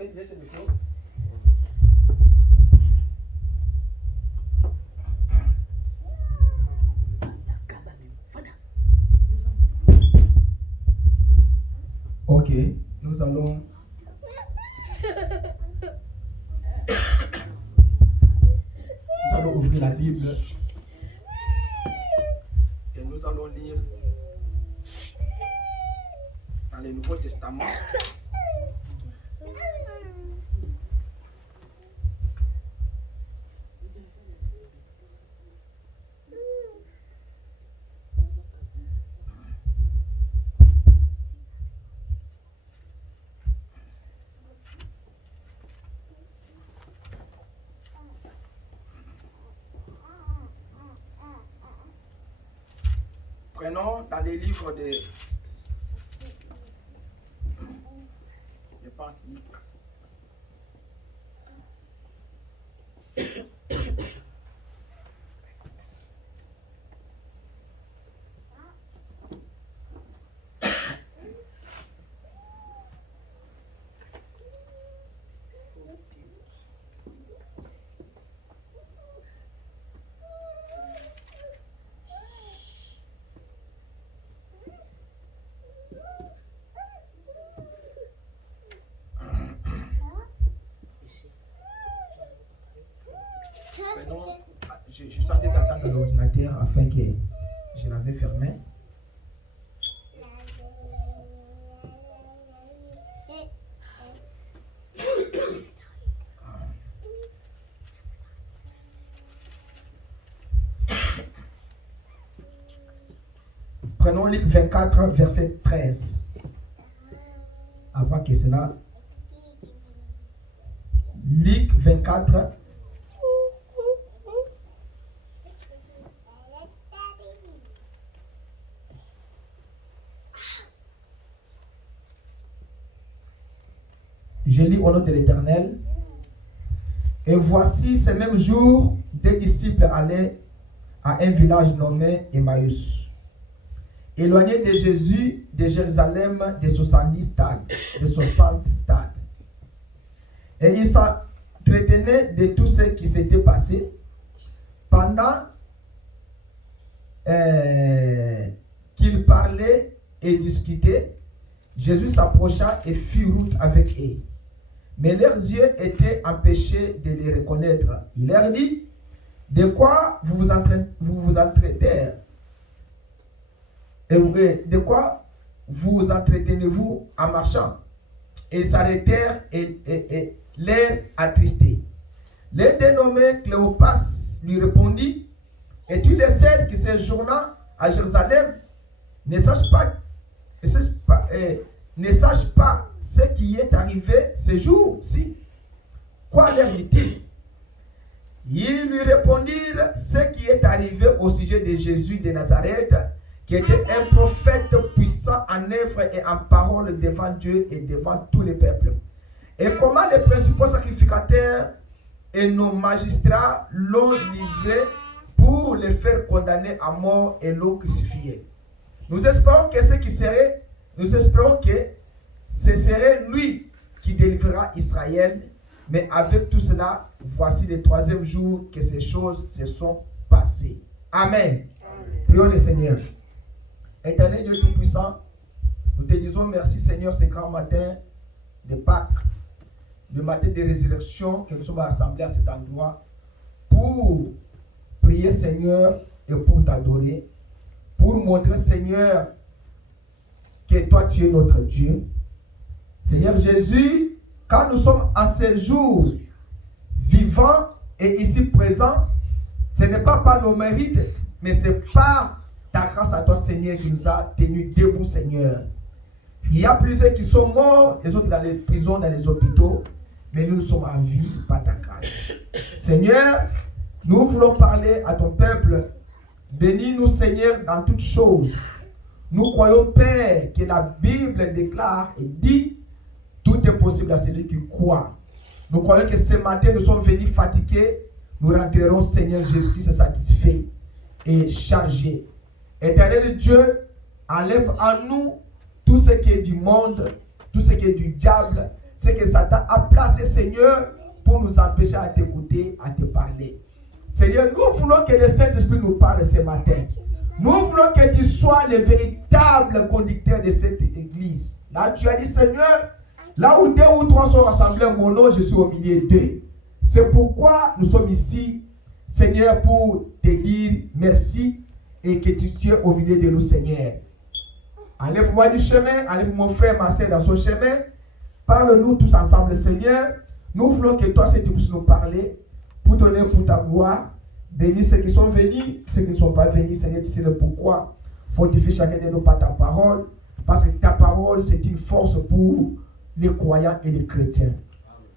Ok, nous allons ouvrir la Bible et nous allons lire dans le Nouveau Testament. Prenons dans les livres de... Je pense... Je suis en train d'attendre l'ordinateur afin que je l'avais fermé. Prenons Luc 24, verset 13. Avant que cela. Luc 24. Je lis au nom de l'Éternel. Et voici ce même jour, des disciples allaient à un village nommé Emmaüs, éloigné de Jésus, de Jérusalem, de 70 stades. Et ils s'entretenaient de tout ce qui s'était passé. Pendant qu'ils parlaient et discutaient, Jésus s'approcha et fit route avec eux. Mais leurs yeux étaient empêchés de les reconnaître. Il leur dit, de quoi vous vous entretenez? De quoi vous entretenez-vous en marchant? Et ils s'arrêtèrent et l'air attristé. L'un dénommé Cléopas lui répondit, es-tu le seul qui séjourna à Jérusalem? Ne sache pas ce qui est arrivé ce jour-ci. Quoi leur dit-il? Ils lui répondirent ce qui est arrivé au sujet de Jésus de Nazareth, qui était un prophète puissant en œuvre et en parole devant Dieu et devant tous les peuples. Et comment les principaux sacrificateurs et nos magistrats l'ont livré pour le faire condamner à mort et l'ont crucifié. Nous espérons que ce serait lui qui délivrera Israël. Mais avec tout cela, voici le troisième jour que ces choses se sont passées. Amen. Prions le Seigneur. Éternel Dieu Tout-Puissant, nous te disons merci Seigneur ce grand matin de Pâques, le matin de résurrection que nous sommes rassemblés à cet endroit pour prier Seigneur et pour t'adorer, pour montrer Seigneur que toi tu es notre Dieu. Seigneur Jésus, quand nous sommes en ce jour vivants et ici présents, ce n'est pas par nos mérites, mais c'est par ta grâce à toi Seigneur qui nous a tenus debout Seigneur. Il y a plusieurs qui sont morts, les autres dans les prisons, dans les hôpitaux, mais nous sommes en vie par ta grâce. Seigneur, nous voulons parler à ton peuple. Bénis-nous Seigneur dans toutes choses. Nous croyons Père que la Bible déclare et dit tout est possible à celui qui croit. Nous croyons que ce matin nous sommes venus fatigués. Nous rentrerons Seigneur Jésus-Christ satisfait et chargé. Éternel Dieu, enlève en nous tout ce qui est du monde, tout ce qui est du diable. c'est que Satan a placé, Seigneur, pour nous empêcher à t'écouter, à te parler. Seigneur, nous voulons que le Saint-Esprit nous parle ce matin. Nous voulons que tu sois le véritable conducteur de cette église. Là, tu as dit, Seigneur, là où 2 ou 3 sont rassemblés en mon nom, je suis au milieu d'eux. C'est pourquoi nous sommes ici, Seigneur, pour te dire merci et que tu sois au milieu de nous, Seigneur. Enlève-moi du chemin, enlève mon frère, ma soeur dans son chemin. Parle-nous tous ensemble, Seigneur. Nous voulons que toi, tu puisses nous parler pour donner pour ta gloire. Bénis ceux qui sont venus, ceux qui ne sont pas venus, Seigneur, tu sais le pourquoi. Fortifie chacun de nous par ta parole. Parce que ta parole, c'est une force pour les croyants et les chrétiens.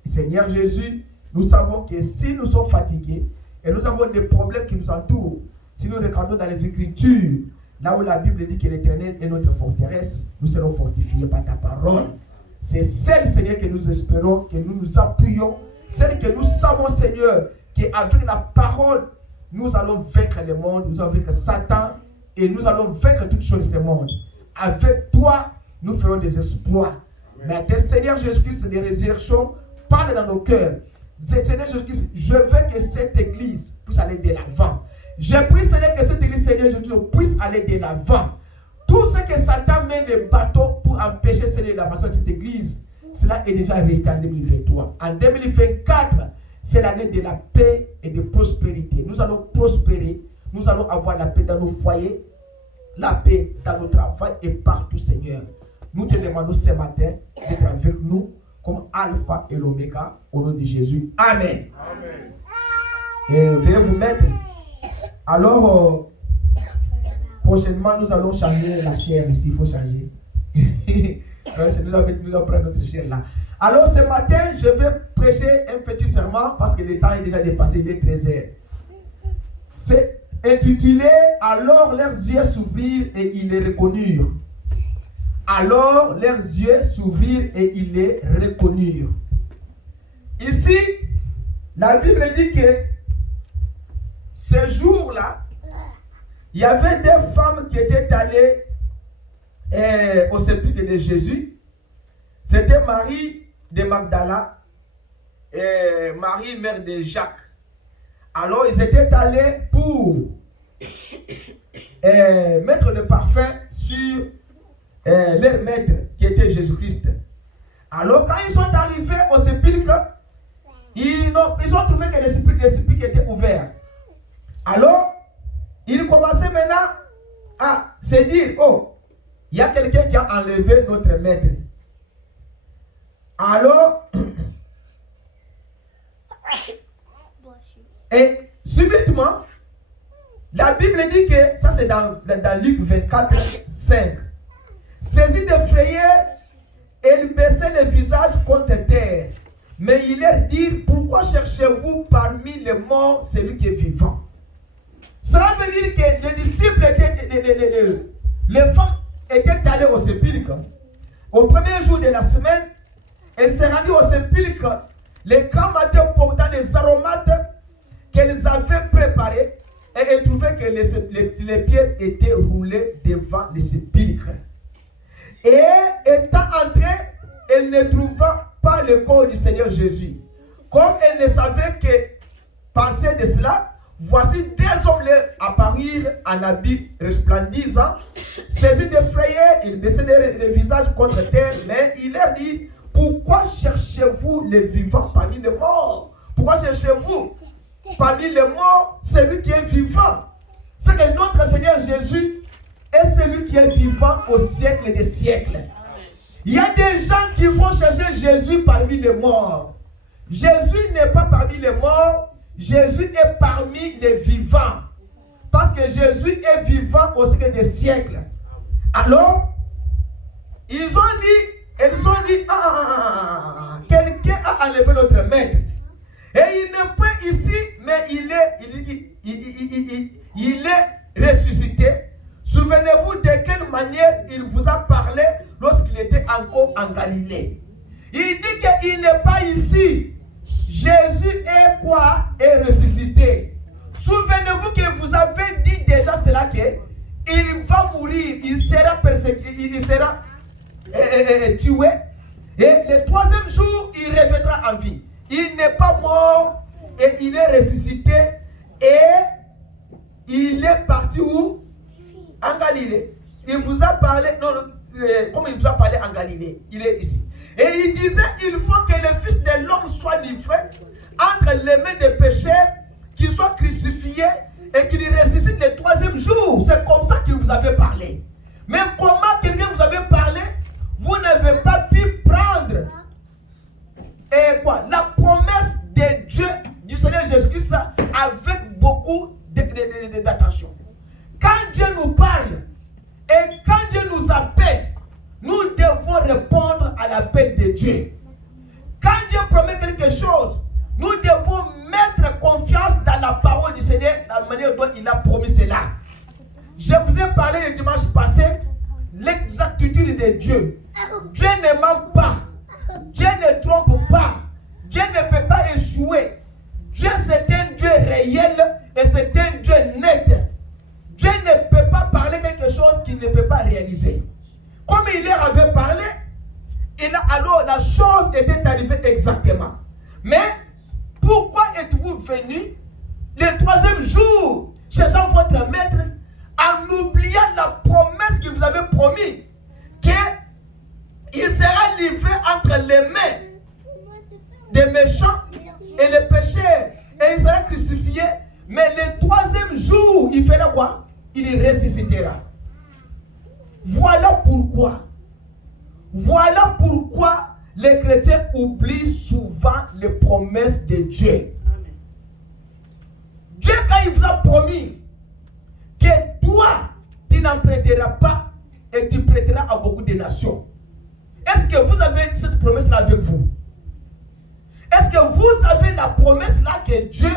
Seigneur Jésus, nous savons que si nous sommes fatigués et nous avons des problèmes qui nous entourent, si nous regardons dans les Écritures, là où la Bible dit que l'Éternel est notre forteresse, nous serons fortifiés par ta parole. C'est celle, Seigneur, que nous espérons, que nous nous appuyons, celle que nous savons, Seigneur, qu'avec la parole, nous allons vaincre le monde, nous allons vaincre Satan et nous allons vaincre toutes choses de ce monde. Avec toi, nous ferons des exploits. Mais Seigneur Jésus-Christ, des résurrections, parle dans nos cœurs. Seigneur Jésus-Christ, je veux que cette église puisse aller de l'avant. Je prie, Seigneur, que cette église, Seigneur Jésus-Christ, puisse aller de l'avant. Tout ce que Satan met des bateaux pour empêcher, Seigneur, d'avancer cette église, cela est déjà resté en 2023. En 2024, c'est l'année de la paix et de prospérité. Nous allons prospérer, nous allons avoir la paix dans nos foyers, la paix dans nos travaux et partout, Seigneur. Nous te demandons ce matin d'être avec nous comme Alpha et l'Oméga au nom de Jésus. Amen. Amen. Et veuillez vous mettre. Alors, prochainement, nous allons changer la chair ici. Il faut changer. Nous allons prendre notre chair là. Alors, ce matin, je vais prêcher un petit serment parce que le temps est déjà dépassé, il est 13h. C'est intitulé « Alors leurs yeux s'ouvrirent et ils les reconnurent ». Alors leurs yeux s'ouvrirent et ils les reconnurent. Ici, la Bible dit que ce jour-là, il y avait des femmes qui étaient allées au sépulcre de Jésus. C'était Marie de Magdala et Marie, mère de Jacques. Alors, ils étaient allés pour mettre le parfum sur leur maître qui était Jésus-Christ. Alors, quand ils sont arrivés au sépulcre, ils ont trouvé que le sépulcre était ouvert. Alors, ils commençaient maintenant à se dire, oh, il y a quelqu'un qui a enlevé notre maître. Alors, et subitement, la Bible dit que, ça c'est dans Luc 24, 5. Saisis de frayeur, ils baissaient le visage contre terre. Mais il leur dit, pourquoi cherchez-vous parmi les morts celui qui est vivant? Cela veut dire que les disciples les femmes étaient allées au sépulcre. Au premier jour de la semaine, elles se rendaient au sépulcre, les grands matins portant les aromates qu'elles avaient préparés, et elles trouvaient que les pierres étaient roulées devant le sépulcre. Et étant entrées, elles ne trouvaient pas le corps du Seigneur Jésus. Comme elles ne savaient que penser de cela, voici deux hommes leur apparurent en habit resplendissant, saisis de frayeur, ils baissaient le visage contre terre, mais il leur dit, pourquoi cherchez-vous les vivants parmi les morts? Pourquoi cherchez-vous parmi les morts celui qui est vivant? C'est que notre Seigneur Jésus est celui qui est vivant au siècle des siècles. Il y a des gens qui vont chercher Jésus parmi les morts. Jésus n'est pas parmi les morts, Jésus est parmi les vivants. Parce que Jésus est vivant au siècle des siècles. Alors, ils ont dit, quelqu'un a enlevé notre maître. Et il n'est pas ici, mais il est ressuscité. Souvenez-vous de quelle manière il vous a parlé lorsqu'il était encore en Galilée. Il dit qu'il n'est pas ici. Jésus est quoi? Est ressuscité. Souvenez-vous qu'il vous avait dit déjà cela qu'il va mourir, il sera persécuté, il sera tué. Et le troisième jour, il reviendra en vie. Il n'est pas mort et il est ressuscité. Et il est parti où? En Galilée. Il vous a parlé, comme il vous a parlé en Galilée, il est ici. Et il disait, il faut que le Fils de l'homme soit livré entre les mains des pécheurs, qu'il soit crucifié et qu'il ressuscite le troisième jour. C'est comme ça qu'il vous avait parlé. Mais comment quelqu'un vous avait parlé, vous n'avez pas pu prendre la promesse de Dieu, du Seigneur Jésus-Christ, avec beaucoup d'attention. Quand Dieu nous parle et quand Dieu nous appelle, nous devons répondre à l'appel de Dieu. Quand Dieu promet quelque chose, nous devons mettre confiance dans la parole du Seigneur, la manière dont il a promis cela. Je vous ai parlé le dimanche passé, l'exactitude de Dieu. Dieu ne ment pas. Dieu ne trompe pas. Dieu ne peut pas échouer. Dieu, c'est un Dieu réel et c'est un Dieu net. Dieu ne peut pas parler quelque chose qu'il ne peut pas réaliser. Comme il leur avait parlé, alors la chose était arrivée exactement. Mais pourquoi êtes-vous venu le troisième jour cherchant votre maître en oubliant la promesse qu'il vous avait promis qu'il sera livré entre les mains des méchants et les pécheurs et il sera crucifié, mais le troisième jour il fera quoi? Il ressuscitera. Voilà pourquoi les chrétiens oublient souvent les promesses de Dieu. Dieu, quand il vous a promis que toi, tu n'en prêteras pas et tu prêteras à beaucoup de nations. Est-ce que vous avez cette promesse-là avec vous? Est-ce que vous avez la promesse-là que Dieu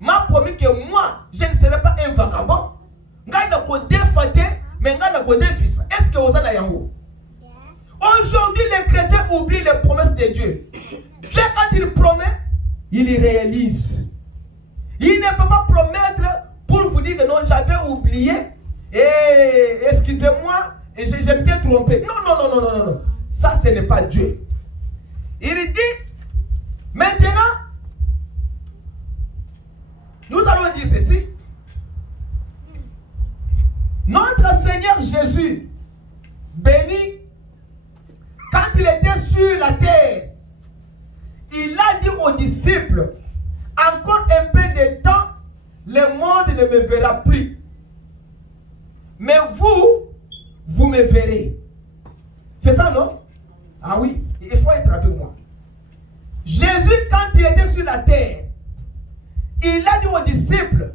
m'a promis que moi, je ne serai pas un vagabond? Est-ce que vous en avez? Aujourd'hui, les chrétiens oublient les promesses de Dieu. Dieu, quand il promet, il y réalise. Il ne peut pas promettre pour vous dire que non, j'avais oublié. Et excusez-moi, et je m'étais trompé. Non. Ça, ce n'est pas Dieu. Il dit, maintenant, nous allons dire ceci. Notre Seigneur Jésus, béni, quand il était sur la terre, il a dit aux disciples, encore un peu de temps, le monde ne me verra plus. Mais vous me verrez. C'est ça, non? Ah oui, il faut être avec moi. Jésus, quand il était sur la terre, il a dit aux disciples,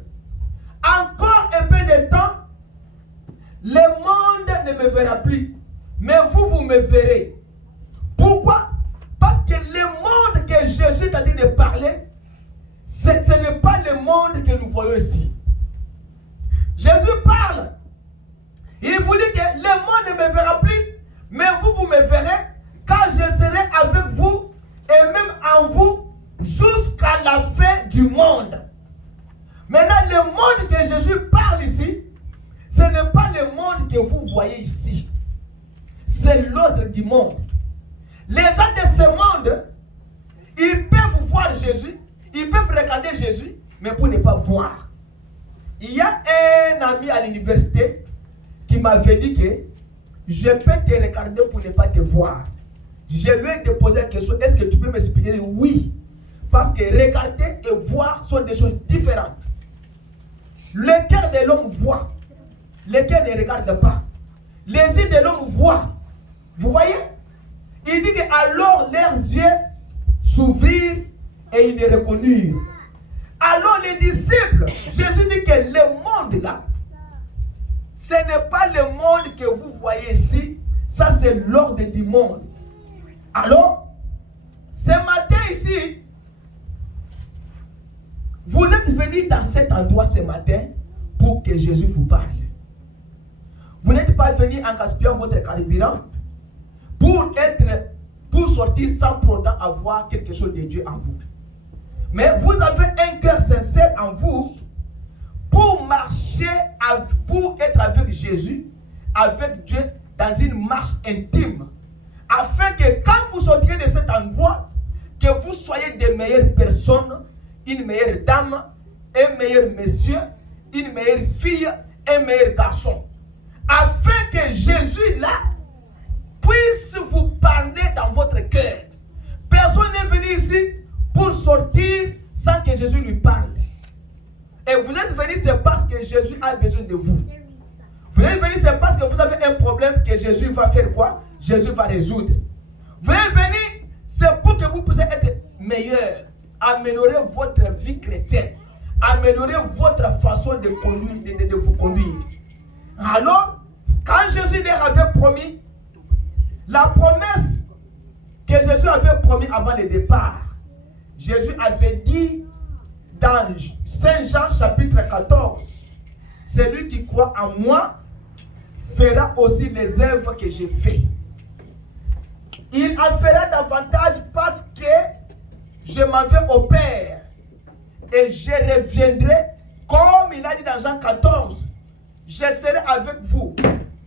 encore un peu de temps, le monde ne me verra plus. Mais vous me verrez. Pourquoi? Parce que le monde que Jésus t'a dit de parler, ce n'est pas le monde que nous voyons ici. Jésus parle. Il vous dit que le monde ne me verra plus, mais vous me verrez quand je serai avec vous et même en vous jusqu'à la fin du monde. Maintenant, le monde que Jésus parle ici, ce n'est pas le monde que vous voyez ici. C'est l'ordre du monde. Les gens de ce monde, ils peuvent voir Jésus, ils peuvent regarder Jésus, mais pour ne pas voir. Il y a un ami à l'université qui m'avait dit que je peux te regarder pour ne pas te voir. Je lui ai posé la question, est-ce que tu peux m'expliquer? Oui, parce que regarder et voir sont des choses différentes. Le cœur de l'homme voit, le cœur ne regarde pas. Les yeux de l'homme voient. Vous voyez? Il dit que alors leurs yeux s'ouvrirent et ils les reconnurent. Alors les disciples, Jésus dit que le monde là, ce n'est pas le monde que vous voyez ici, ça c'est l'ordre du monde. Alors, ce matin ici, vous êtes venus dans cet endroit ce matin pour que Jésus vous parle. Vous n'êtes pas venus en gaspillant votre carburant pour sortir sans pour autant avoir quelque chose de Dieu en vous. Mais vous avez un cœur sincère en vous pour marcher, pour être avec Jésus, avec Dieu, dans une marche intime, afin que quand vous sortirez de cet endroit, que vous soyez des meilleures personnes, une meilleure dame, un meilleur monsieur, une meilleure fille, un meilleur garçon. Afin que Jésus là puisse vous parler dans votre cœur. Personne n'est venu ici pour sortir sans que Jésus lui parle. Et vous êtes venu, c'est parce que Jésus a besoin de vous. Vous êtes venu, c'est parce que vous avez un problème que Jésus va faire quoi? Jésus va résoudre. Vous êtes venu, c'est pour que vous puissiez être meilleur, améliorer votre vie chrétienne, améliorer votre façon de conduire, de vous conduire. Alors, quand Jésus leur avait promis, la promesse que Jésus avait promis avant le départ, Jésus avait dit dans Saint Jean chapitre 14, celui qui croit en moi fera aussi les œuvres que j'ai faites. Il en fera davantage parce que je m'en vais au Père et je reviendrai, comme il a dit dans Jean 14, je serai avec vous,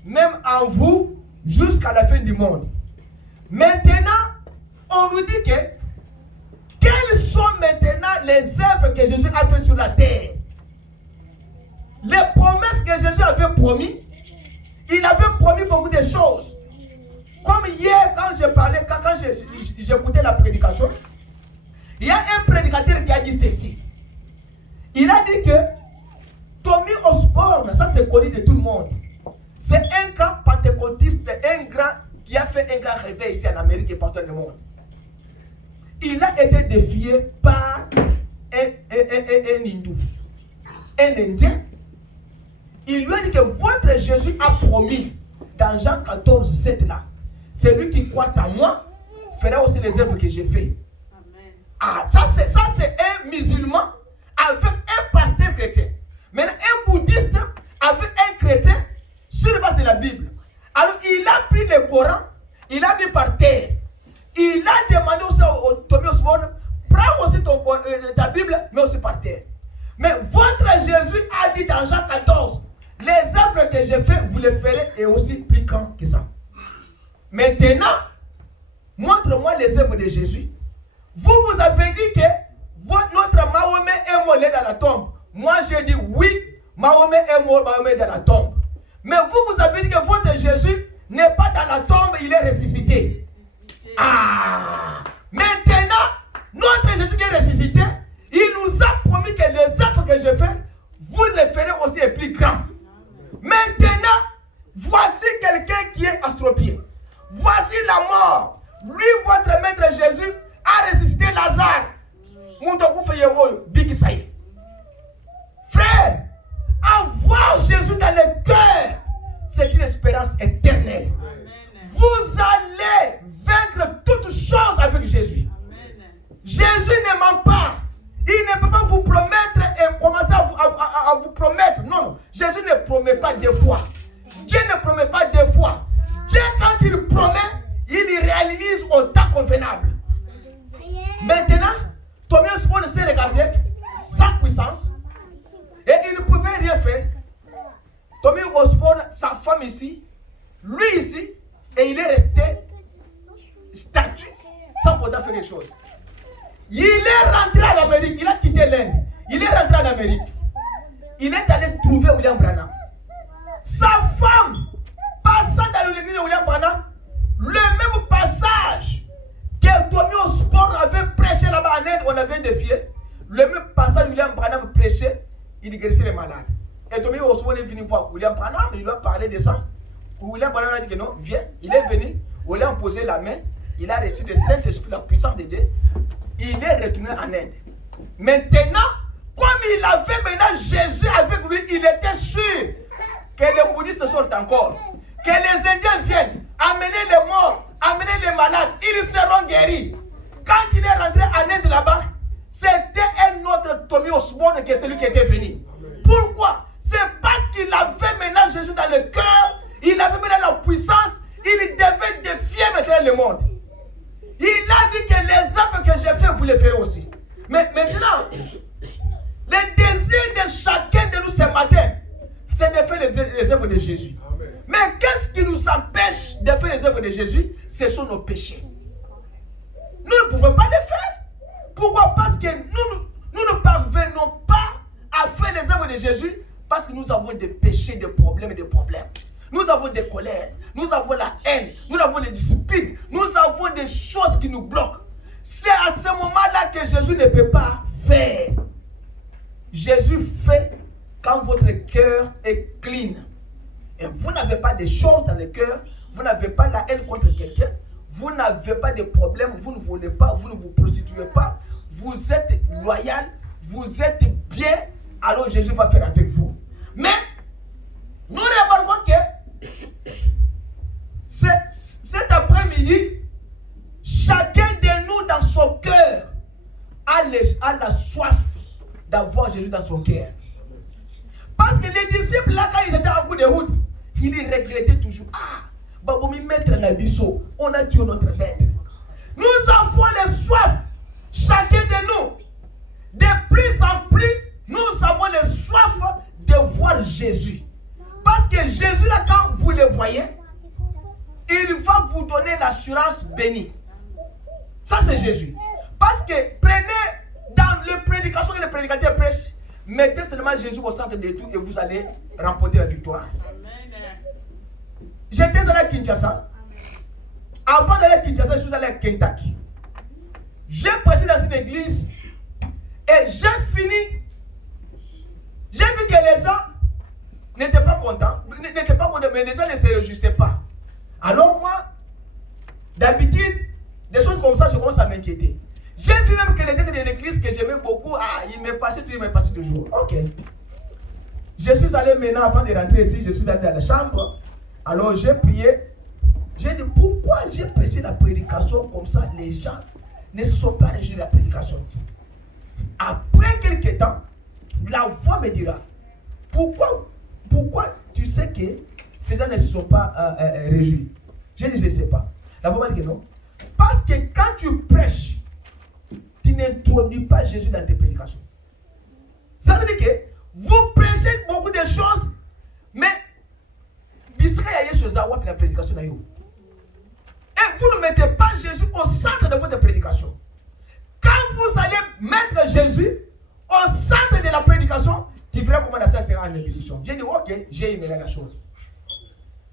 même en vous, jusqu'à la fin du monde. Maintenant, on nous dit que quelles sont maintenant les œuvres que Jésus a fait sur la terre? Les promesses que Jésus avait promis, il avait promis beaucoup de choses. Comme hier, quand j'ai parlé, quand j'écoutais la prédication, il y a un prédicateur qui a dit ceci. Il a dit que Tommy Osborne, ça c'est connu de tout le monde, c'est un grand pentecôtiste, un grand qui a fait un grand réveil ici en Amérique et partout dans le monde. Il a été défié par un hindou, un indien. Il lui a dit que votre Jésus a promis dans Jean 14, 7 là, celui qui croit en moi fera aussi les œuvres que j'ai fait. Ah, ça c'est un musulman avec un pasteur chrétien. Maintenant, un bouddhiste avec un chrétien sur la base de la Bible. Alors, il a pris le Coran, il a mis par terre. Il a demandé aussi au Tommy Osborne, prends aussi ta Bible, mais aussi par terre. Mais votre Jésus a dit dans Jean 14, les œuvres que j'ai faites, vous les ferez et aussi plus grand que ça. Maintenant, montre-moi les œuvres de Jésus. Vous avez dit que notre Mahomet est mort dans la tombe. Moi, j'ai dit oui, Mahomet est mort, Mahomet est dans la tombe. Mais vous avez dit que votre Jésus n'est pas dans la tombe, il est ressuscité. Ah! Maintenant, notre Jésus qui est ressuscité, il nous a promis que les œuvres que je fais, vous les ferez aussi plus grands. Maintenant, voici quelqu'un qui est astropié. Voici la mort. Lui, votre maître Jésus, a ressuscité Lazare. Frère, avoir Jésus dans le cœur, c'est une espérance éternelle. Vous allez vaincre toutes choses avec Jésus. Jésus ne ment pas. Il ne peut pas vous promettre et commencer à vous promettre. Non, non. Jésus ne promet pas deux fois. Dieu ne promet pas deux fois. Dieu, quand il promet, il réalise au temps convenable. Maintenant, Tommy Osborne s'est regardé sans puissance et il ne pouvait rien faire. Tommy Osborne, sa femme ici, lui ici, et il est resté statue sans pouvoir faire quelque chose. Il est rentré en Amérique, il a quitté l'Inde, il est rentré en Amérique. Il est allé trouver William Branham. Sa femme, passant dans l'église de William Branham, le même passage que Tommy Osborne avait prêché là-bas en Inde, on avait défié. Le même passage que William Branham prêchait, il guérissait les malades. Et Tommy Osborne est venu voir William Branham, il lui a parlé de ça. William Branham a dit que non, viens. Il est venu, on lui a posé la main, il a reçu le Saint-Esprit, la puissance de Dieu. Il est retourné en Inde. Maintenant, comme il avait maintenant Jésus avec lui, il était sûr que les bouddhistes sortent encore. Que les Indiens viennent, amener les morts, amener les malades, ils seront guéris. Quand il est rentré en Inde là-bas, c'était un autre Tommy Osborne que celui qui était venu. Pourquoi? C'est parce qu'il avait maintenant Jésus dans le cœur, il avait maintenant la puissance, il devait défier maintenant le monde. Il a dit que les œuvres que j'ai fait, vous les ferez aussi. Mais maintenant, le désir de chacun de nous ce matin, c'est de faire les œuvres de Jésus. Amen. Mais qu'est-ce qui qui nous empêche de faire les œuvres de Jésus, ce sont nos péchés. Nous ne pouvons pas les faire. Pourquoi? Parce que nous ne parvenons pas à faire les œuvres de Jésus parce que nous avons des péchés, des problèmes et des problèmes. Nous avons des colères, nous avons la haine, nous avons des disputes, nous avons des choses qui nous bloquent. C'est à ce moment-là que Jésus ne peut pas faire. Jésus fait quand votre cœur est clean. Et vous n'avez pas de choses dans le cœur, vous n'avez pas la haine contre quelqu'un, vous n'avez pas de problème, vous ne volez pas, vous ne vous prostituez pas, vous êtes loyal, vous êtes bien, alors Jésus va faire avec vous. Mais nous remarquons que cet après-midi, chacun de nous dans son cœur a la soif d'avoir Jésus dans son cœur. Parce que les disciples, là, quand ils étaient en cours de route, ils regrettaient toujours. Ah, Baboumi, maître Nabiso, on a tué notre maître. Nous avons les soif, chacun de nous. De plus en plus, nous avons les soif de voir Jésus. Parce que Jésus, là, quand vous le voyez, il va vous donner l'assurance bénie. Ça, c'est Jésus. Parce que prenez dans les prédications que les prédicateurs prêchent, mettez seulement Jésus au centre de tout et vous allez remporter la victoire. J'étais allé à Kinshasa. Avant d'aller à Kinshasa, je suis allé à Kentucky. J'ai prêché dans une église et j'ai fini. J'ai vu que les gens n'étaient pas contents, mais les gens ne se réjouissaient pas. Alors moi, d'habitude, des choses comme ça, je commence à m'inquiéter. J'ai vu même que les gens de l'église que j'aimais beaucoup, il m'est passé toujours. Ok. Je suis allé maintenant, avant de rentrer ici, je suis allé dans la chambre. Alors j'ai prié. J'ai dit, pourquoi j'ai prêché la prédication comme ça? Les gens ne se sont pas réjouis de la prédication. Après quelques temps, la voix me dira, pourquoi tu sais que ces gens ne se sont pas réjouis? Je dis, je ne sais pas. La voix m'a dit que non. Parce que quand tu prêches, tu n'introduis pas Jésus dans tes prédications. Ça veut dire que vous prêchez beaucoup de choses, mais la prédication. Et vous ne mettez pas Jésus au centre de votre prédication. Quand vous allez mettre Jésus au centre de la prédication, tu verras comment ça sera en ébullition. J'ai dit, ok, j'ai aimé la chose.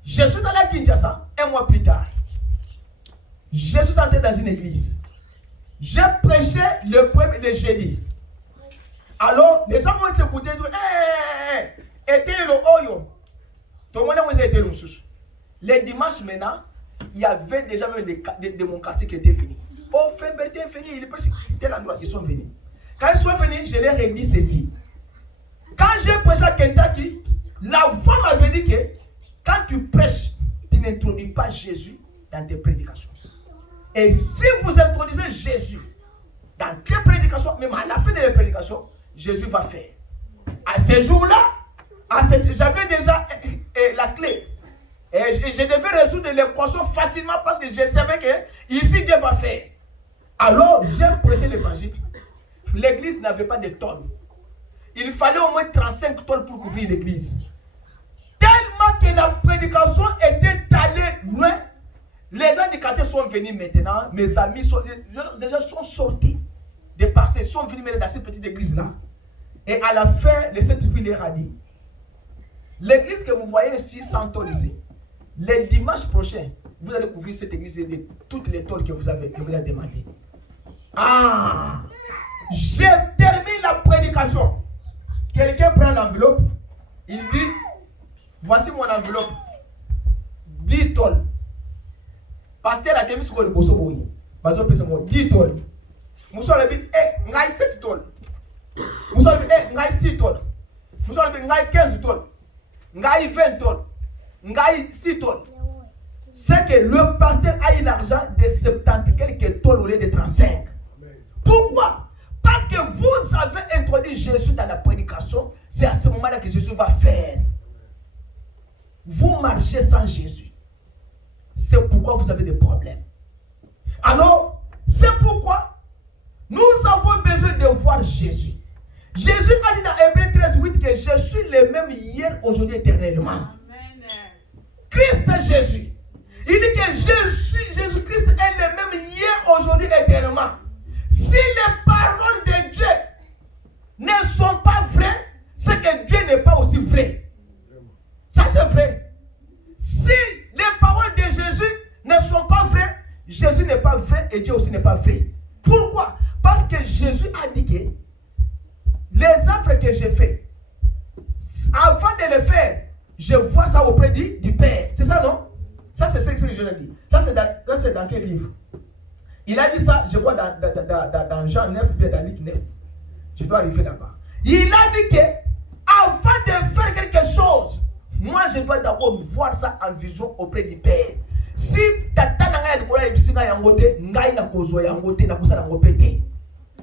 Je suis allé à Kinshasa, un mois plus tard. Je suis entré dans une église. J'ai prêché le jeudi. Alors, les gens ont écouté, ils ont dit, était le oyo. Tout le monde a été le souche. Les dimanches maintenant, il y avait déjà même de mon quartier qui étaient finis. Oh, Féberté est fini, il est presque tel endroit, ils sont venus. Quand ils sont venus, je leur ai dit ceci. Quand j'ai prêché à Kentucky, la voix m'avait dit que quand tu prêches, tu n'introduis pas Jésus dans tes prédications. Et si vous introduisez Jésus dans tes prédications, même à la fin de la prédication, Jésus va faire. À ce jour-là, j'avais déjà la clé. Et je devais résoudre l'équation facilement parce que je savais que ici Dieu va faire. Alors, j'ai prêché l'évangile. L'église n'avait pas de tôle. Il fallait au moins 35 tôles pour couvrir l'église. Tellement que la prédication était allée loin, les gens du quartier sont venus maintenant. Mes amis, les gens sont sortis de passer, sont venus dans cette petite église-là. Et à la fin, le Saint-Esprit leur a dit, l'église que vous voyez ici, 100 tôles ici, le dimanche prochain, vous allez couvrir cette église de toutes les tôles que vous avez demandé. Ah! Je termine la prédication. Quelqu'un prend l'enveloppe. Il dit, voici mon enveloppe. 10 tôles. Pasteur a terminé ce que le bosso boy. Parce que c'est 10 tôles. Moussa a dit, ngai 7 tôles. Moussa a dit, ngai 6 tôles. Moussa a dit, ngai 15 tôles. Ngai 20 tôles. Ngai 6 tôles. C'est que le pasteur a eu l'argent de 70 quelques tôles au lieu de 35. Pourquoi? Parce que vous avez introduit Jésus dans la prédication. C'est à ce moment-là que Jésus va faire. Vous marchez sans Jésus. C'est pourquoi vous avez des problèmes. Alors, c'est pourquoi nous avons besoin de voir Jésus. Jésus a dit dans Hébreux 13:8 que je suis le même hier, aujourd'hui, éternellement. Amen. Christ Christ Jésus. Il dit que Jésus-Christ est le même hier, aujourd'hui, éternellement. Si les paroles de Dieu ne sont pas vraies, c'est que Dieu n'est pas aussi vrai. Ça c'est vrai. Si les paroles de Jésus ne sont pas vraies, Jésus n'est pas vrai et Dieu aussi n'est pas vrai. Pourquoi? Parce que Jésus a dit que les œuvres que j'ai faites, avant de les faire, je vois ça auprès du Père. C'est ça, non? Ça, c'est ce que Jésus a dit. Ça, c'est dans quel livre? Il a dit ça, je crois, dans Jean 9, bien dans Luc 9. Je dois arriver là-bas. Il a dit que, avant de faire quelque chose, moi, je dois d'abord voir ça en vision auprès du Père. Si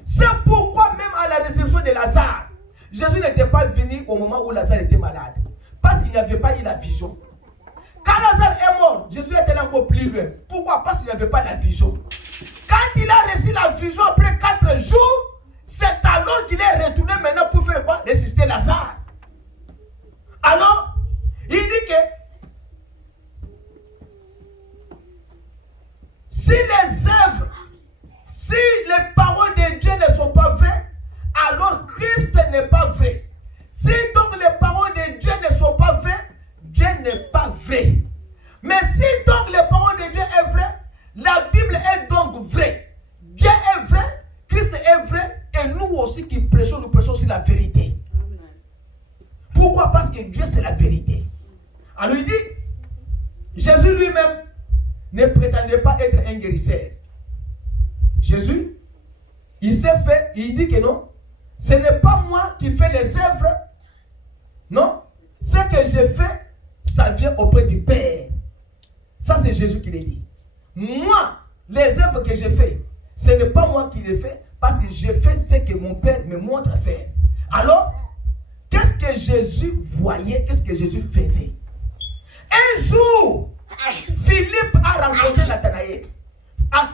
c'est pourquoi même à la résurrection de Lazare, Jésus n'était pas venu au moment où Lazare était malade. Parce qu'il n'avait pas eu la vision. Quand Lazare est mort, Jésus était encore plus loin. Pourquoi? Parce qu'il n'avait pas la vision. Quand il a reçu la vision après 4 jours, c'est alors qu'il est retourné maintenant pour faire quoi? Ressusciter Lazare. Alors, il dit que si les œuvres, si les paroles de Dieu ne sont pas vraies, alors Christ n'est pas vrai. Si donc les paroles de Dieu ne sont pas vraies, Dieu n'est pas vrai. Mais si donc les paroles de Dieu sont vraies, la Bible est donc vraie. Dieu est vrai, Christ est vrai, et nous aussi qui prêchons, nous prêchons aussi la vérité. Pourquoi? Parce que Dieu c'est la vérité. Alors il dit, Jésus lui-même ne prétendait pas être un guérisseur. Jésus, il s'est fait, il dit que non, ce n'est pas moi qui fais les œuvres. Non, ce que j'ai fait, ça vient auprès du Père. Ça c'est Jésus qui l'a dit. Moi, les œuvres que j'ai fait, ce n'est pas moi qui les fais, parce que j'ai fait ce que mon Père me montre à faire. Alors, qu'est-ce que Jésus voyait? Qu'est-ce que Jésus faisait? Un jour, Philippe a rencontré Nathanaël à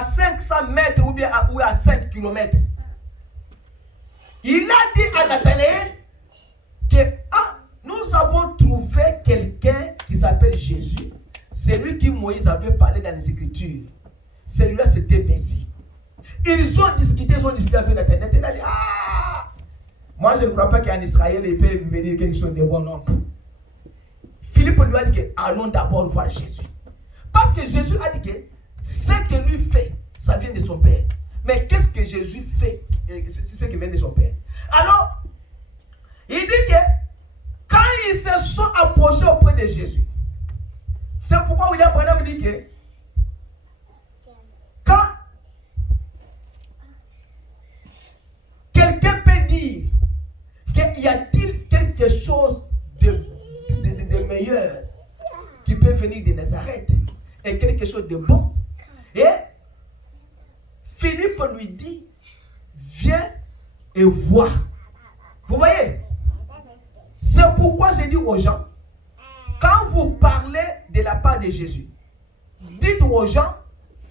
500 mètres ou bien à 5 km. Il a dit à Nathanaël que nous avons trouvé quelqu'un qui s'appelle Jésus. C'est lui qui Moïse avait parlé dans les Écritures. Celui-là, c'était Messie. Ils ont discuté avec Nathanaël. Il a dit, moi je ne crois pas qu'en Israël, il peut venir quelque chose de bon. Non. Philippe lui a dit que allons d'abord voir Jésus. Parce que Jésus a dit que ce que lui fait, ça vient de son Père. Mais qu'est-ce que Jésus fait? C'est ce qui vient de son Père. Alors, il dit que quand ils se sont approchés auprès de Jésus, c'est pourquoi William Branham dit que quand quelqu'un peut dire qu'il y a-t-il quelque chose de meilleur qui peut venir de Nazareth et quelque chose de bon, et Philippe lui dit, viens et vois. Vous voyez? C'est pourquoi j'ai dit aux gens, quand vous parlez de la part de Jésus, dites aux gens,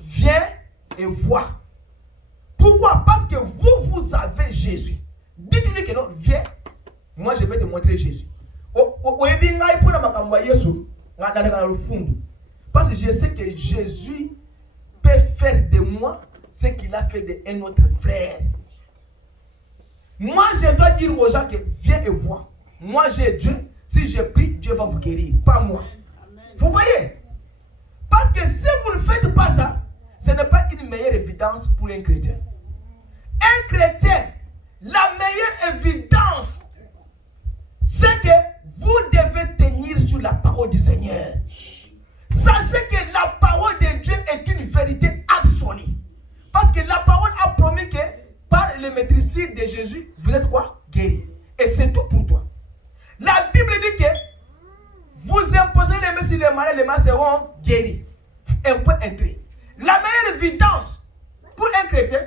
viens et vois. Pourquoi? Parce que vous avez Jésus. Dites-lui que non, viens, moi je vais te montrer Jésus. Parce que je sais que Jésus peut faire de moi ce qu'il a fait d'un autre frère. Moi, je dois dire aux gens que viens et vois. Moi, j'ai Dieu. Si je prie, Dieu va vous guérir, pas moi. Vous voyez? Parce que si vous ne faites pas ça, ce n'est pas une meilleure évidence pour un chrétien. Un chrétien, la meilleure évidence, c'est que vous devez tenir sur la parole du Seigneur. Sachez que la parole de Dieu est une vérité absolue. Parce que la parole a promis que par le maîtriside de Jésus, vous êtes quoi? Guéri. Et c'est tout pour toi. La Bible dit que vous imposez les mains sur les malades, les mains seront guéris. Un point entré. La meilleure évidence pour un chrétien,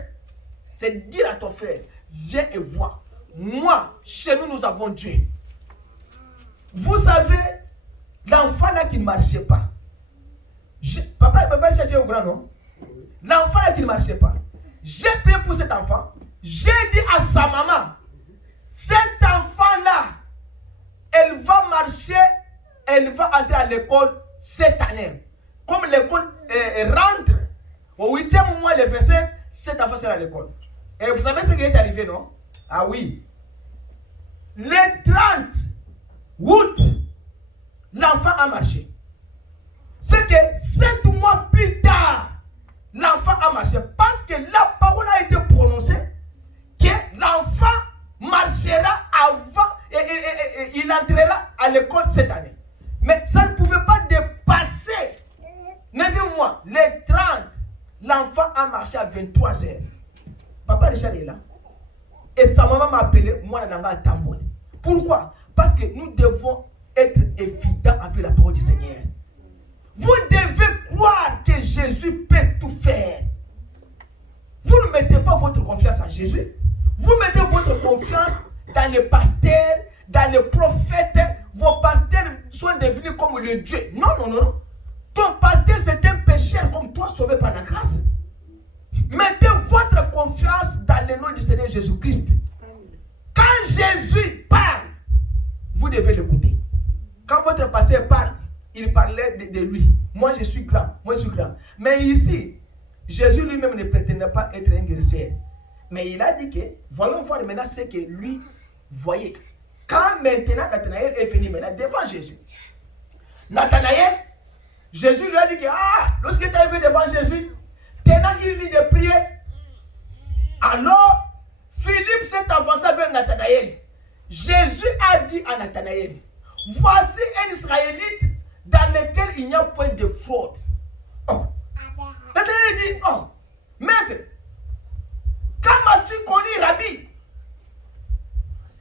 c'est de dire à ton frère, viens et vois. Moi, chez nous, nous avons Dieu. Vous savez, l'enfant là qui ne marchait pas. Papa cherchait au grand nom. L'enfant là qui ne marchait pas. J'ai prié pour cet enfant. J'ai dit à sa maman, cet enfant là, elle va marcher elle va entrer à l'école cette année. Comme l'école rentre au 8e mois, le 25, cette enfant sera à l'école. Et vous savez ce qui est arrivé, non? Ah oui. Le 30 août, l'enfant a marché. C'est que 7 mois plus tard, l'enfant a marché. Parce que la parole a été prononcée que l'enfant marchera avant et il entrera à l'école cette année. Mais ça ne pouvait pas dépasser 9e mois. Le 30, l'enfant a marché à 23 heures. Papa Richard est là. Et sa maman m'a appelé, moi, Nanga Tamboli. Pourquoi? Parce que nous devons être évidents avec la parole du Seigneur. Vous devez croire que Jésus peut tout faire. Vous ne mettez pas votre confiance en Jésus. Vous mettez votre confiance dans les pasteurs, dans les prophètes. Vos pasteurs sont devenus comme le Dieu. Non, non, non, non. Ton pasteur, c'est un pécheur comme toi, sauvé par la grâce. Mettez votre confiance dans le nom du Seigneur Jésus-Christ. Quand Jésus parle, vous devez l'écouter. Quand votre pasteur parle, il parlait de lui. Moi, je suis grand. Moi, je suis grand. Mais ici, Jésus lui-même ne prétendait pas être un guérisseur. Mais il a dit que, voyons voir maintenant ce que lui voyait. Quand maintenant Nathanaël est venu maintenant devant Jésus. Nathanaël, Jésus lui a dit que, lorsque tu es venu devant Jésus, tenant une ligne de prière, alors Philippe s'est avancé vers Nathanaël. Jésus a dit à Nathanaël, voici un Israélite dans lequel il n'y a point de fraude. Oh. Nathanaël dit, oh, maître, quand as-tu connu Rabbi?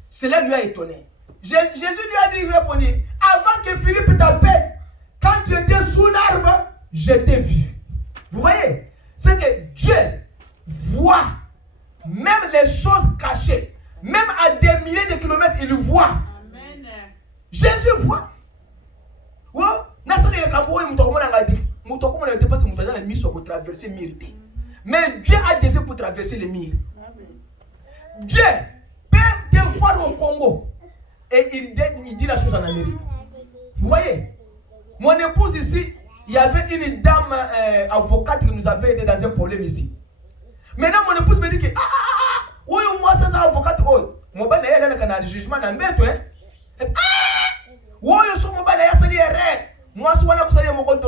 Cela lui a étonné. Jésus lui a dit, répondit, avant que Philippe t'appelle, quand tu étais sous l'arbre, je t'ai vu. Vous voyez, c'est que Dieu voit même les choses cachées. Même à des milliers de kilomètres, il voit. Amen. Jésus voit. Mais Dieu a désiré pour traverser les murs. Dieu peut te voir au Congo et il dit la chose en Amérique. Vous voyez, mon épouse ici, il y avait une dame avocate qui nous avait aidé dans un problème ici. Maintenant, mon épouse me dit que oui, moi, c'est un avocat. Mon ben est dans le jugement dans bête. Oui, je suis mon ben est moi, si on a besoin de mon compte,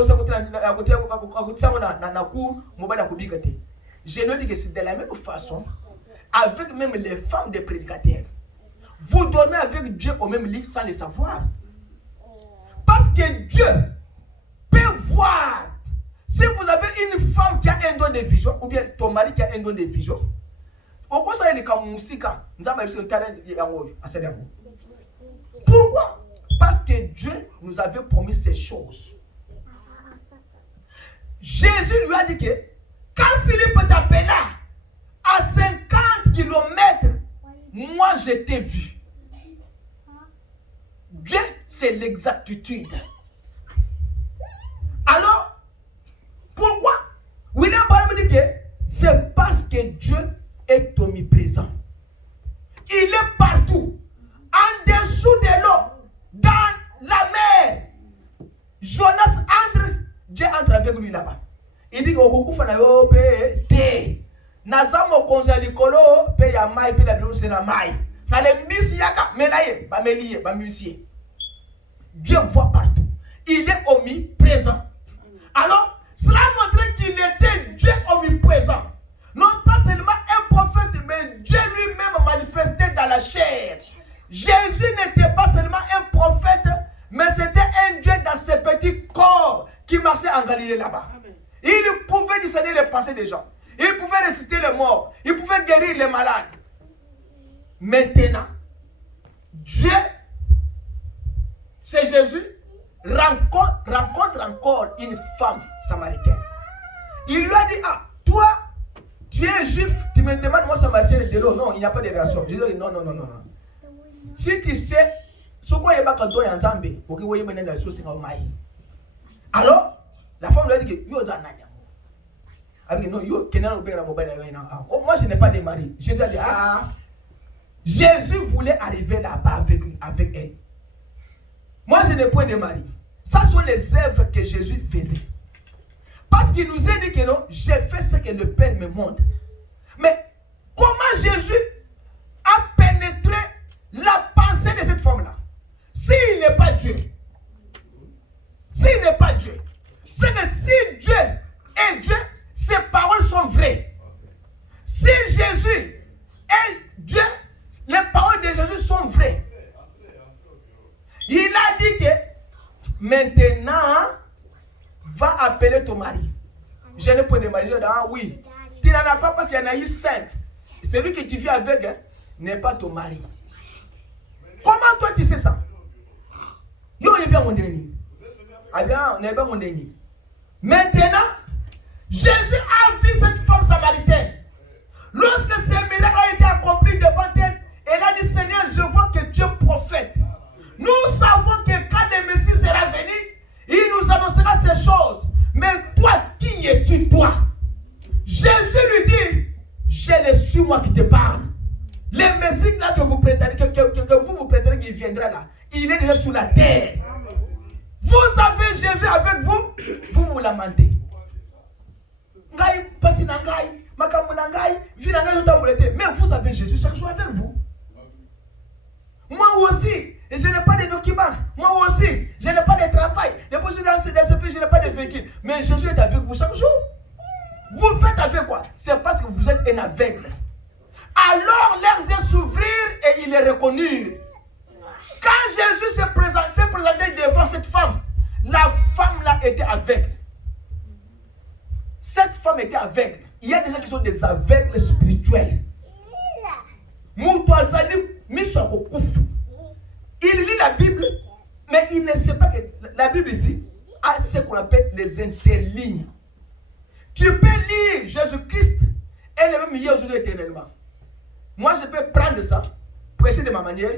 je ne dis que c'est de la même façon avec même les femmes des prédicateurs. Vous dormez avec Dieu au même lit sans le savoir. Parce que Dieu peut voir. Si vous avez une femme qui a un don de vision, ou bien ton mari qui a un don de vision, pourquoi? Parce que Dieu nous avait promis ces choses. Jésus lui a dit que quand Philippe t'appela à 50 km, moi je t'ai vu. Dieu, c'est l'exactitude. Alors, pourquoi? William Branham dit que c'est parce que Dieu est omniprésent. Il est partout. En dessous de l'eau, dans la mer. Jonas entre, Dieu entre avec lui là-bas. Il dit que Nazamo konzalikolo pe ya mai pe la bilu sena mai. Kale misi yaka melaye ba meliye ba musier. Dieu voit partout. Il est omniprésent. Alors, cela montrait qu'il était Dieu omniprésent. Non pas seulement un prophète, mais Dieu lui-même manifesté dans la chair. Jésus n'était pas seulement un prophète, mais c'était un Dieu dans ce petit corps qui marchait en Galilée là-bas. Il pouvait discerner les pensées des gens. Il pouvait ressusciter les morts. Il pouvait guérir les malades. Maintenant, Dieu, c'est Jésus, rencontre encore une femme samaritaine. Il lui a dit, toi, tu es juif, tu me demandes moi samaritaine de l'eau. Non, il n'y a pas de relation. Je lui ai dit, non. Si tu sais, ce qu'on est en toi en Zambie, pour que vous ayez des choses dans le maïs. Alors, la femme lui a dit que yo zananya. Elle dit non, yo kenana obera mobile na. Moi je n'ai pas de mari. Jésus a dit Jésus voulait arriver là-bas avec elle. Moi, je n'ai point de mari. Ça sont les œuvres que Jésus faisait. Parce qu'il nous a dit que non, j'ai fait ce que le Père me montre. Mais comment Jésus a pénétré la pensée de cette femme-là? S'il n'est pas Dieu, s'il n'est pas Dieu, c'est que si Dieu est Dieu, ses paroles sont vraies. Si Jésus est Dieu, les paroles de Jésus sont vraies. Il a dit que maintenant, va appeler ton mari. Je n'ai pas de mari. Je dis, ah oui. Tu n'en as pas parce qu'il y en a eu 5. Celui que tu vis avec n'est pas ton mari. Comment toi tu sais ça? Yo, il est bien mon dernier. Ah bien, on est bien mon dernier. Maintenant, Jésus a vu cette femme samaritaine. Lorsque ce miracle a été accompli devant elle, elle a dit, Seigneur, je vois que tu es prophète. Nous savons que quand le Messie sera venu, il nous annoncera ces choses. Mais toi, qui es-tu, toi? Jésus lui dit, je le suis moi qui te parle. Le Messie là que vous prétendez, que vous prétendez qu'il viendra là, il est déjà sur la terre. Vous avez Jésus avec vous, vous lamentez. Mais vous avez Jésus chaque jour avec vous. Moi aussi, je n'ai pas de documents. Moi aussi, je n'ai pas de travail. Depuis que je suis dans ce pays, je n'ai pas de véhicule. Mais Jésus est avec vous chaque jour. Vous le faites avec quoi? C'est parce que vous êtes un aveugle. Alors leurs yeux s'ouvrirent et ils les reconnurent. Quand Jésus s'est présenté devant cette femme, la femme là était aveugle. Cette femme était aveugle. Il y a des gens qui sont des aveugles spirituels. Il lit la Bible, mais il ne sait pas que la Bible ici a ce qu'on appelle les interlignes. Tu peux lire Jésus-Christ et le même hier aujourd'hui éternellement. Moi, je peux prendre ça, prêcher de ma manière.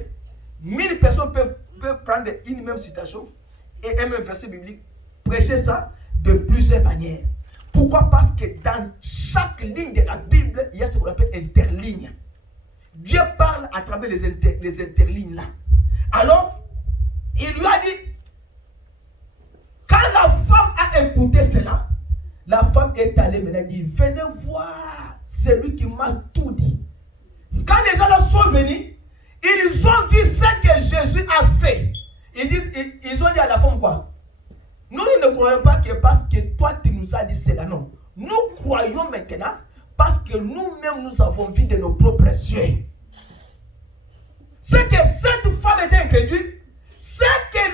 1000 personnes peuvent prendre une même citation et un même verset biblique, prêcher ça de plusieurs manières. Pourquoi? Parce que dans chaque ligne de la Bible, il y a ce qu'on appelle interligne. Dieu parle à travers les interlignes là. Alors, il lui a dit, quand la femme a écouté cela, la femme est allée maintenant dire, venez voir celui qui m'a tout dit. Quand les gens là sont venus, ils ont vu ce que Jésus a fait. Ils ont dit à la femme quoi? Nous ne croyons pas que parce que toi tu nous as dit cela, non. Nous croyons maintenant parce que nous-mêmes nous avons vu de nos propres yeux. C'est que cette femme était incrédule, c'est qu'elle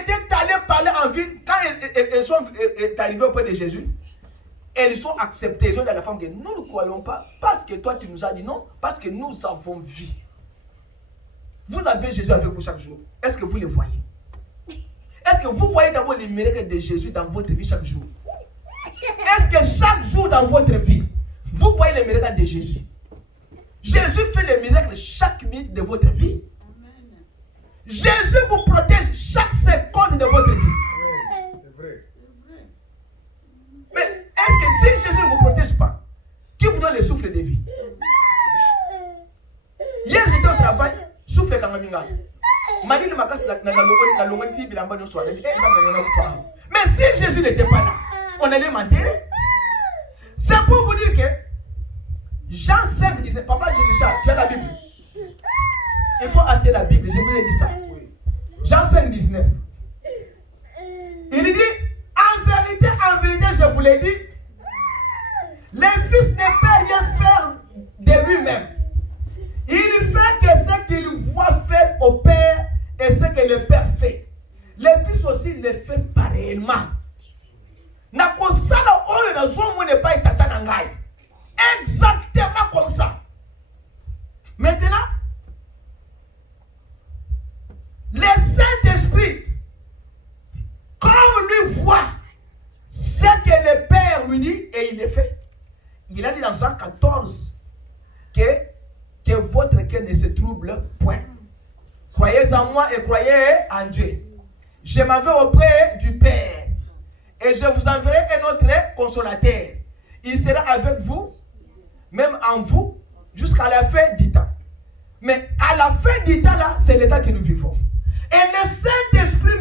était allée parler en ville quand elles sont arrivées auprès de Jésus. Elles sont acceptées. Ils ont dit à la femme que nous ne croyons pas parce que toi tu nous as dit non, parce que nous avons vu. Vous avez Jésus avec vous chaque jour. Est-ce que vous le voyez? Est-ce que vous voyez d'abord les miracles de Jésus dans votre vie chaque jour? Est-ce que chaque jour dans votre vie, vous voyez les miracles de Jésus? Jésus fait les miracles chaque minute de votre vie. Amen. Jésus vous protège chaque seconde de votre vie. C'est vrai. Mais est-ce que si Jésus ne vous protège pas, qui vous donne le souffle de vie? Hier j'étais au travail, souffle quand même. Mais si Jésus n'était pas là, on allait m'enterrer. C'est pour vous dire que Jean 5 disait, papa Jésus, tu as la Bible. Il faut acheter la Bible, je vous ai dit ça. Jean 5, 19. Il dit, en vérité, je vous l'ai dit, le Fils ne peut rien faire de lui-même. Il fait que ce qu'il voit faire au Père et ce que le Père fait. Le Fils aussi le fait pareillement. Exactement comme ça. Maintenant, le Saint-Esprit, comme lui voit ce que le Père lui dit et il le fait. Il a dit dans Jean 14 que votre cœur ne se trouble point. Croyez en moi et croyez en Dieu. Je m'en vais auprès du Père et je vous enverrai un autre consolateur. Il sera avec vous, même en vous, jusqu'à la fin du temps. Mais à la fin du temps là, c'est le temps que nous vivons. Et le Saint-Esprit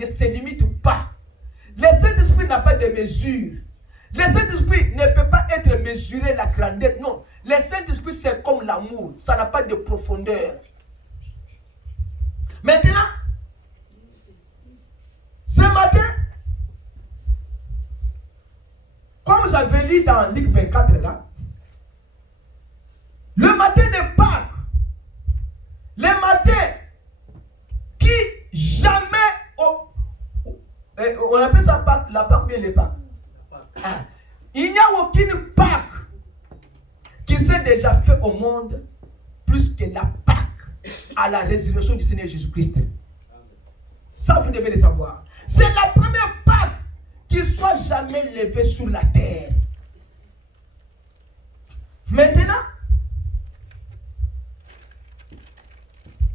ne se limite pas. Le Saint-Esprit n'a pas de mesure. Le Saint-Esprit ne peut pas être mesuré la grandeur. Non. Le Saint-Esprit, c'est comme l'amour. Ça n'a pas de profondeur. Maintenant, ce matin, comme j'avais lu dans Luc 24 là, le matin de Pâques, le matin qui jamais, on appelle ça Pâques, la Pâques ou bien les Pâques. Il n'y a aucune Pâques qui s'est déjà fait au monde plus que la Pâques à la résurrection du Seigneur Jésus-Christ. Ça, vous devez le savoir. C'est la première Pâques qui soit jamais levée sur la terre. Maintenant,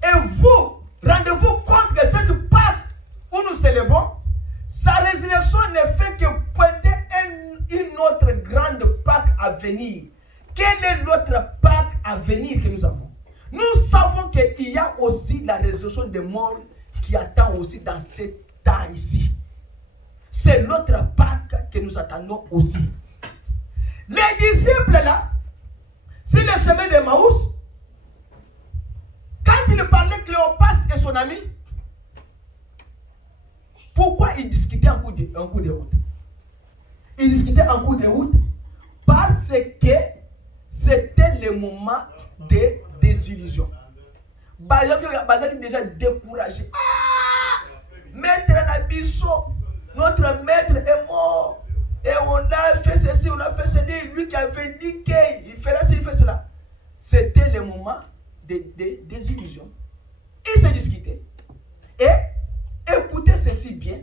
et vous, rendez-vous compte que cette Pâques où nous célébrons, sa résurrection ne fait que pointer une autre grande Pâques à venir. Quelle est l'autre Pâques à venir que nous avons? Nous savons qu'il y a aussi la résurrection des morts qui attend aussi dans ce temps ici. C'est l'autre Pâques que nous attendons aussi. Les disciples là, sur le chemin de Emmaüs, quand il parlait Cléopas et son ami, pourquoi ils discutaient en cours de route? Ils discutaient en cours de route parce que c'était le moment de désillusion. Bazaki déjà découragé. Maître Nabiso, notre maître est mort. Et on a fait ceci, on a fait cela. Lui qui avait dit qu'il ferait ceci, il fait cela. C'était le moment de désillusion. Ils se discutaient. Et écoutez ceci bien.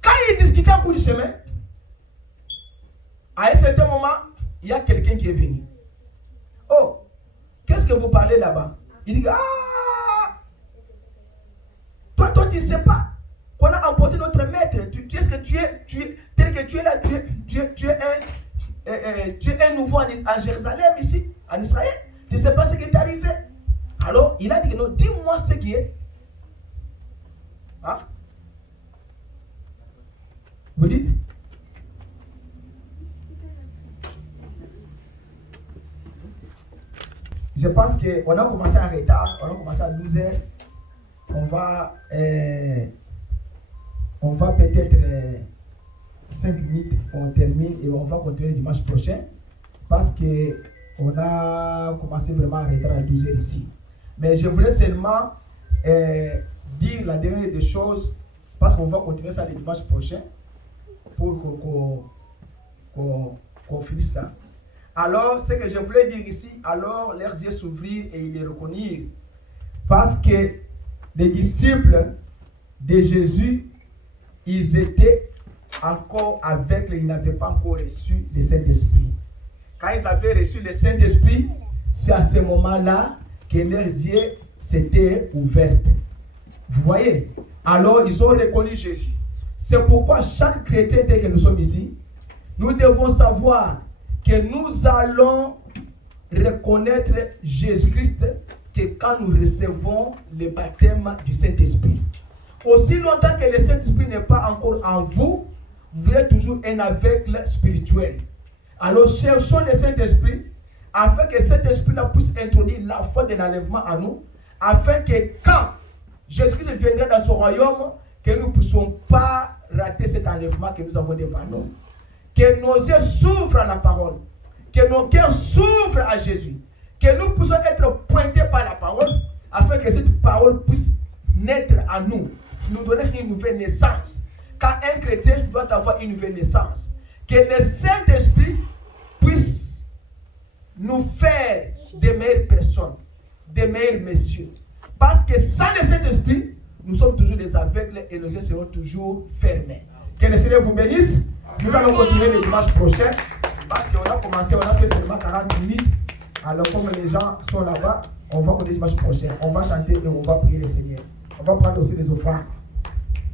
Quand ils discutaient au cours du chemin, à un certain moment, il y a quelqu'un qui est venu. Oh, qu'est-ce que vous parlez là-bas? Il dit, toi, tu ne sais pas qu'on a emporté notre maître. Est-ce que tel que tu es là, tu es un nouveau en Jérusalem ici, en Israël. Tu ne sais pas ce qui est arrivé. Alors, il a dit, non, dis-moi ce qui est. Hein? Vous dites? Je pense qu'on a commencé en retard, on a commencé à 12h. On va peut-être 5 minutes, on termine et on va continuer dimanche prochain parce qu'on a commencé vraiment en retard à 12h ici. Mais je voulais seulement dire la dernière des choses parce qu'on va continuer ça le dimanche prochain pour qu'on finisse ça. Alors, ce que je voulais dire ici, alors leurs yeux s'ouvrirent et ils les reconnurent. Parce que les disciples de Jésus, ils étaient encore aveugles, ils n'avaient pas encore reçu le Saint-Esprit. Quand ils avaient reçu le Saint-Esprit, c'est à ce moment-là que leurs yeux s'étaient ouverts. Vous voyez? Alors, ils ont reconnu Jésus. C'est pourquoi chaque chrétien, dès que nous sommes ici, nous devons savoir que nous allons reconnaître Jésus-Christ que quand nous recevons le baptême du Saint-Esprit. Aussi longtemps que le Saint-Esprit n'est pas encore en vous, vous êtes toujours un aveugle spirituel. Alors cherchons le Saint-Esprit afin que cet esprit-là puisse introduire la foi de l'enlèvement en nous, afin que quand Jésus-Christ viendra dans son royaume, que nous ne puissions pas rater cet enlèvement que nous avons devant nous. Que nos yeux s'ouvrent à la parole, que nos cœurs s'ouvrent à Jésus, que nous puissions être pointés par la parole, afin que cette parole puisse naître à nous, nous donner une nouvelle naissance. Car un chrétien doit avoir une nouvelle naissance. Que le Saint-Esprit puisse nous faire des meilleures personnes, des meilleurs messieurs. Parce que sans le Saint-Esprit, nous sommes toujours des aveugles et nos yeux seront toujours fermés. Que le Seigneur vous bénisse. Nous allons continuer le dimanche prochain parce qu'on a commencé, on a fait seulement 40 minutes. Alors comme les gens sont là-bas, on va continuer le dimanche prochain. On va chanter et on va prier le Seigneur. On va prendre aussi les offrandes.